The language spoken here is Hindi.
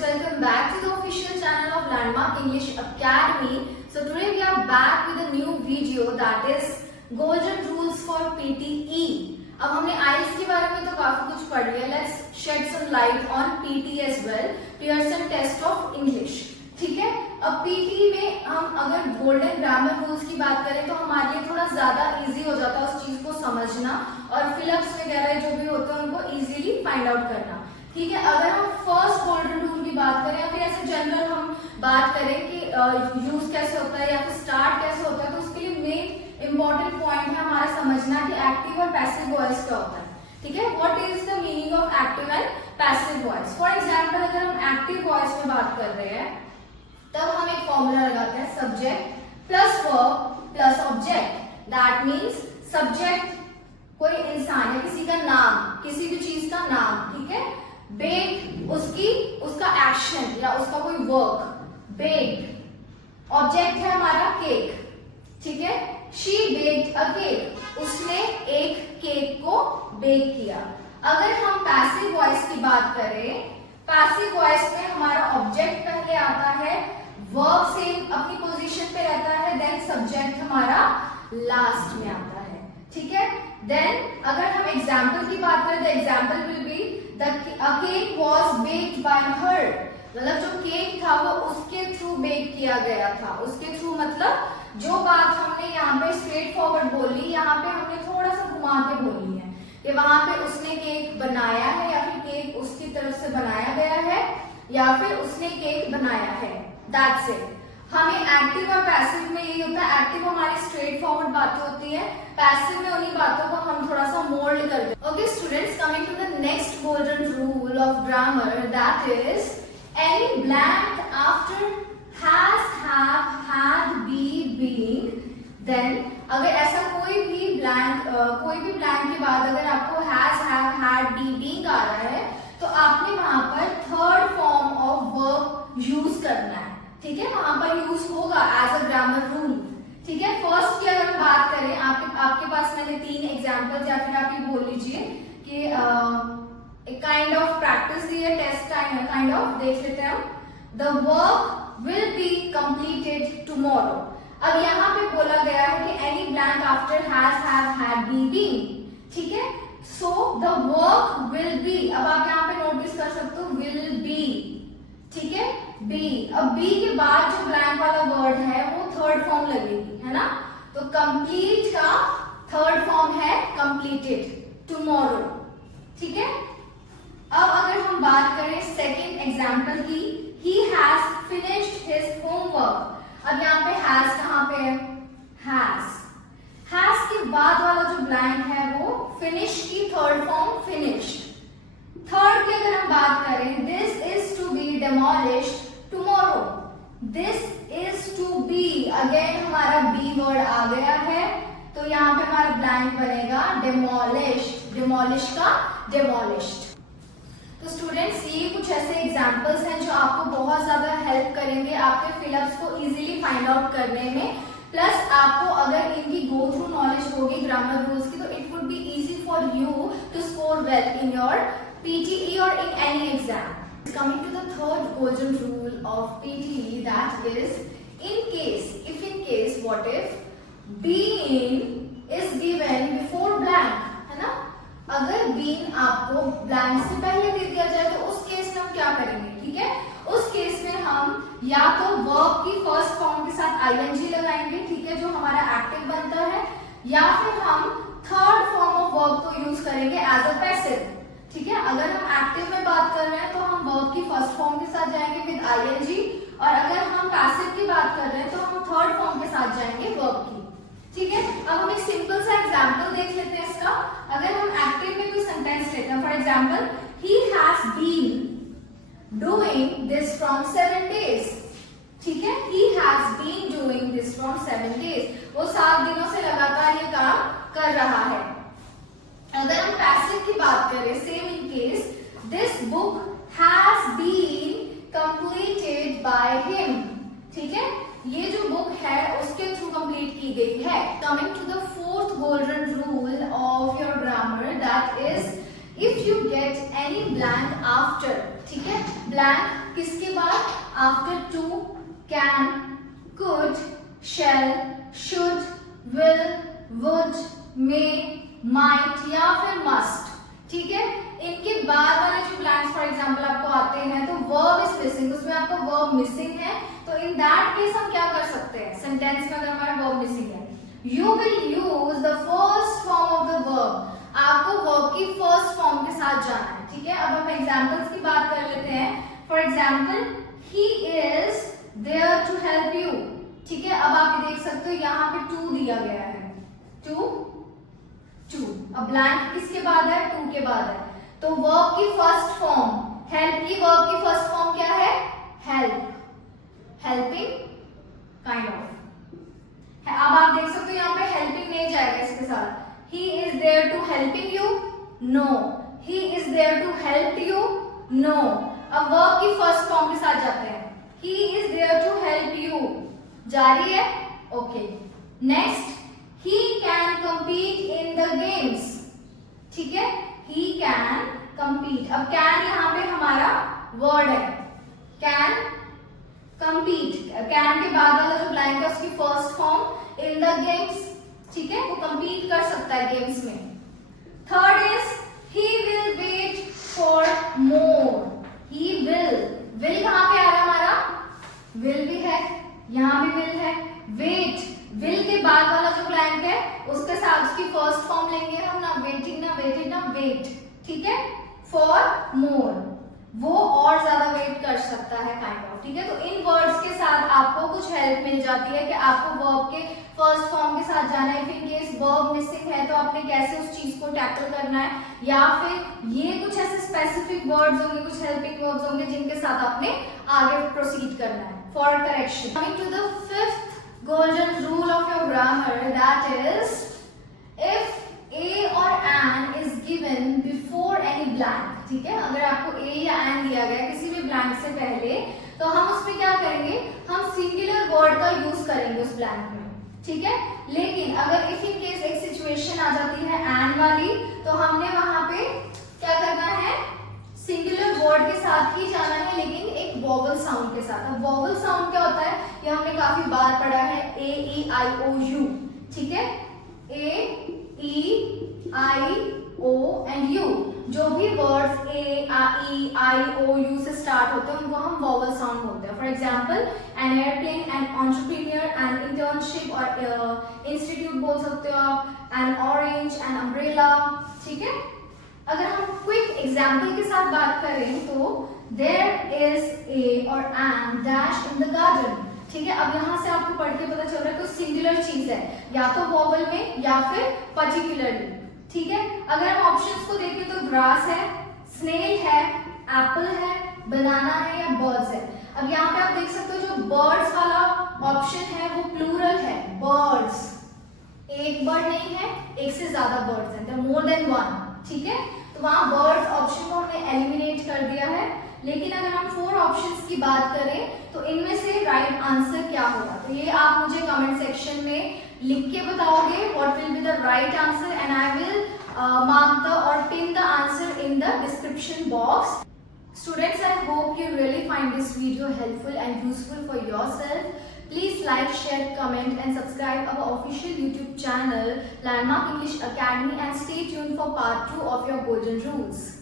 welcome back to the official channel of Landmark English Academy. So today we are back with a new video, that is Golden Rules for PTE. अब हमने IELTS के बारे में तो काफी कुछ पढ़ लिया. Let's shed some light on PTE as well, Pearson Test of English. ठीक है. अब PTE में हम अगर गोल्डन ग्रामर रूल्स की बात करें तो हमारे लिए थोड़ा ज्यादा इजी हो जाता है उस चीज को समझना और फिलअप्स वगैरह जो भी होते हैं उनको इजीली फाइंड आउट करना. ठीक है. अगर हम फर्स्ट गोल्डन रूल की बात करें या फिर ऐसे जनरल हम बात करें कि यूज कैसे होता है या फिर स्टार्ट कैसे होता है, तो उसके लिए मेन इंपॉर्टेंट पॉइंट है हमारा समझना कि एक्टिव और पैसिव वॉइस क्या होता है. ठीक है. What is the meaning of active and passive voice. For example अगर हम एक्टिव वॉइस में बात कर रहे हैं तब हम एक फॉर्मूला लगाते हैं, subject plus verb plus object. That means subject कोई इंसान या किसी का नाम, किसी भी चीज का नाम. ठीक है. बेक्ड उसका एक्शन या उसका कोई वर्क, बेक्ड. ऑब्जेक्ट है हमारा केक. ठीक है. शी बेक्ड अ केक, उसने एक केक को बेक किया. अगर हम पैसिव वॉइस की बात करें, पैसिव वॉइस में हमारा ऑब्जेक्ट पहले आता है, वर्ब सेम अपनी पोजीशन पे रहता है, देन सब्जेक्ट हमारा लास्ट में आता है. ठीक है. देन अगर हम एग्जाम्पल की बात करें, the example will be the cake was baked bye हर. मतलब जो केक था वो उसके थ्रू बेक किया गया था. उसके थ्रू मतलब जो बात हमने यहाँ पे स्ट्रेट फॉरवर्ड बोली, यहाँ पे हमने थोड़ा सा घुमा के बोली है कि वहां पे उसने केक बनाया है या फिर केक उसकी तरफ से बनाया गया है या फिर उसने केक बनाया है. That's it. हमें एक्टिव और पैसिव में यही होता है. एक्टिव हमारी स्ट्रेट फॉरवर्ड बातें होती है, पैसिव में उन्हीं बातों को हम थोड़ा सा मोल्ड करते हैं. Okay students, coming to the next golden rule of grammar, that is any blank after has, have, had, be, being. Then अगर ऐसा कोई भी ब्लैंक के बाद अगर आपको has, have, had, be, being आ रहा है तो आपने वहां पर third form of verb use करना है. ठीक है. वहां पर यूज होगा एज अ ग्रामर रूल. ठीक है. फर्स्ट की अगर हम बात करें, आपके पास मैंने 3 एग्जांपल या फिर आप ये बोल लीजिए कि एक काइंड ऑफ प्रैक्टिस दी है, टेस्ट काइंड ऑफ. देख लेते हैं हम. The work will be completed tomorrow. अब यहाँ पे बोला गया है कि any blank after has, have, had, be, being. ठीक है. So the work will be, अब आप यहाँ पे नोटिस कर सकते हो विल बी. ठीक है. बी. अब बी के बाद जो ब्लैंक वाला वर्ड है वो थर्ड फॉर्म लगेगी, है ना. तो कंप्लीट का थर्ड फॉर्म है कंप्लीटेड, टुमारो. ठीक है. अब अगर हम बात करें सेकेंड एग्जाम्पल की, he has finished his homework. अब यहाँ पे हैज कहाँ पे है, हैज. हैज के बाद वाला जो ब्लैंक है वो फिनिश की थर्ड फॉर्म फिनिश्ड. थर्ड की अगर हम बात करें, this is to be demolished tomorrow. This is to be, again हमारा बी वर्ड आ गया है तो यहाँ पे हमारा ब्लैंक बनेगा डेमोलिश्ड. डेमोलिश का डेमोलिश्ड. तो स्टूडेंट्स ये कुछ ऐसे एग्जांपल्स हैं जो आपको बहुत ज्यादा हेल्प करेंगे आपके फिलअप्स को इजीली फाइंड आउट करने में. प्लस आपको अगर इनकी गो थ्रू नॉलेज होगी ग्रामर रूल्स की तो it would be easy for you to score well in your PTE or in any exam. Coming to the third golden rule of PTE, that is in case what if been is given before blank, है ना. अगर been आपको blank से पहले दे दिया जाए तो उस केस में हम क्या करेंगे. ठीक है. उस केस में हम या तो verb की फर्स्ट फॉर्म के साथ ing लगाएंगे. ठीक है. जो हमारा एक्टिव बनता है, या फिर हम थर्ड फॉर्म ऑफ वर्ब को यूज करेंगे एज अ पैसिव. ठीक है. अगर हम एक्टिव में बात कर रहे हैं तो हम वर्ब की फर्स्ट फॉर्म के साथ जाएंगे विद ing, और अगर हम पैसिव की बात कर रहे हैं तो हम थर्ड फॉर्म के साथ जाएंगे वर्ब की. ठीक है. अब हम एक सिंपल सा एग्जांपल देख लेते हैं इसका. अगर हम एक्टिव में कोई सेंटेंस लेते हैं, for example he has been doing this from 7 days. ठीक है. He has been doing this from 7 days. वो 7 दिनों से लगातार ये काम कर रहा है. अगर हम पैसिव की बात करें, same in case this book has been completed by him. ठीक है. ये जो बुक है उसके थ्रू कंप्लीट की गई है. Coming to the fourth golden rule of your grammar, that is if you get any blank after. ठीक है. ब्लैंक किसके बाद, after to, can, could, shall, should, will, would, may, might या फिर मस्ट। ठीक है, इनके बाद वाले जो ब्लैंक्स फॉर एग्जांपल आपको आते हैं तो वर्ब इज मिसिंग, उसमें आपका वर्ब मिसिंग है, तो इन दैट केस हम क्या कर सकते हैं, सेंटेंस में अगर हमारा वर्ब मिसिंग है, you will use the first form of the verb, आपको वर्ब की फर्स्ट फॉर्म के साथ जाना है। ठीक है, अब हम एग्जांपल्स की बात कर लेते हैं। For example, he is there to help you. ठीक है, अब आप देख सकते हो यहाँ पे टू दिया गया है, टू, अब ब्लैंक किसके बाद है, टू के बाद है, तो वर्ब की फर्स्ट फॉर्म, हेल्प की वर्ब की फर्स्ट फॉर्म क्या है, हेल्प, हेल्पिंग, काइंड ऑफ। अब आप देख सकते हो यहाँ पे हेल्पिंग नहीं जाएगा इसके साथ, he is there to helping you, no, he is there to help you, no। अब वर्ब की फर्स्ट फॉर्म के साथ जाते हैं, he is there to help you, जारी है, okay. Next, he can compete in the games। ठीक है, he can compete, अब can यहाँ पे हमारा वर्ड है, can compete, can के बाद वाला जो ब्लैंक है उसकी first form in the games। ठीक है, वो compete कर सकता है गेम्स में। Third is he will wait for more, he will कहाँ पे आ रहा है हमारा, will भी है, यहाँ भी will है, wait, will के बाद वाला जो ब्लैंक है उसके साथ उसकी फर्स्ट फॉर्म लेंगे हम, ना वेटिंग ना वेटेड ना वेट। ठीक है, फॉर मोर, वो और ज्यादा वेट कर सकता है, काइंड ऑफ। ठीक है, तो इन वर्ड्स के साथ आपको कुछ हेल्प मिल जाती है कि आपको वर्ब के फर्स्ट फॉर्म के साथ जाना है, इन केस वर्ब मिसिंग है तो आपने कैसे उस चीज को टैकल करना है, या फिर ये कुछ ऐसे स्पेसिफिक वर्ड्स होंगे, कुछ हेल्पिंग वर्ड्स होंगे जिनके साथ आपने आगे प्रोसीड करना है for correction. Coming to the fifth golden rule of your grammar, that is if a or an is given before any blank। ठीक है, अगर आपको a या an दिया गया किसी भी ब्लैंक से पहले, तो हम उसमें क्या करेंगे, हम सिंगुलर वर्ड का यूज करेंगे उस ब्लैंक में। ठीक है, लेकिन अगर इफ इन केस एक सिचुएशन आ जाती है an वाली, तो हमने वहां पे क्या करना है, सिंगुलर वर्ड के साथ ही जाना है, लेकिन एक वोवल साउंड के साथ। अब वोवल साउंड क्या होता है, ये हमने काफी बार पढ़ा है, ए ई आई ओ यू। ठीक है, ए E I O and you, जो भी words A E I O U से स्टार्ट होते हैं उनको हम वोवल साउंड बोलते हैं। For example, an airplane, an entrepreneur, an internship और इंस्टीट्यूट बोल सकते हो आप, एन ऑरेंज, एन अम्ब्रेला। ठीक है, अगर हम क्विक एग्जाम्पल के साथ बात करें तो देयर इज ए और an dash in the garden. ठीक है, अब यहाँ से आपको पढ़ के पता चल रहा है कि सिंगुलर चीज है, या तो वोवल में या फिर पर्टिकुलरली। ठीक है, अगर हम ऑप्शंस को देखें तो ग्रास है, स्नेल है, एप्पल है, बनाना है या बर्ड्स है। अब यहाँ पे आप देख सकते हो जो बर्ड्स वाला ऑप्शन है वो प्लूरल है, बर्ड्स, एक बर्ड नहीं है, एक से ज्यादा बर्ड्स हैं, मोर देन वन। ठीक है, तो वहां बर्ड्स ऑप्शन को हमने एलिमिनेट कर दिया है। लेकिन अगर हम फोर ऑप्शंस की बात करें तो इनमें से राइट आंसर क्या होगा, तो ये आप मुझे कमेंट सेक्शन में लिख के बताओगे what will be the right answer, and I will mark the or pin the answer in the description box. Students, I hope you really find this video helpful and useful for yourself. Please like, share, comment and subscribe our official YouTube channel Landmark English Academy, and stay tuned for part 2 of your golden rules.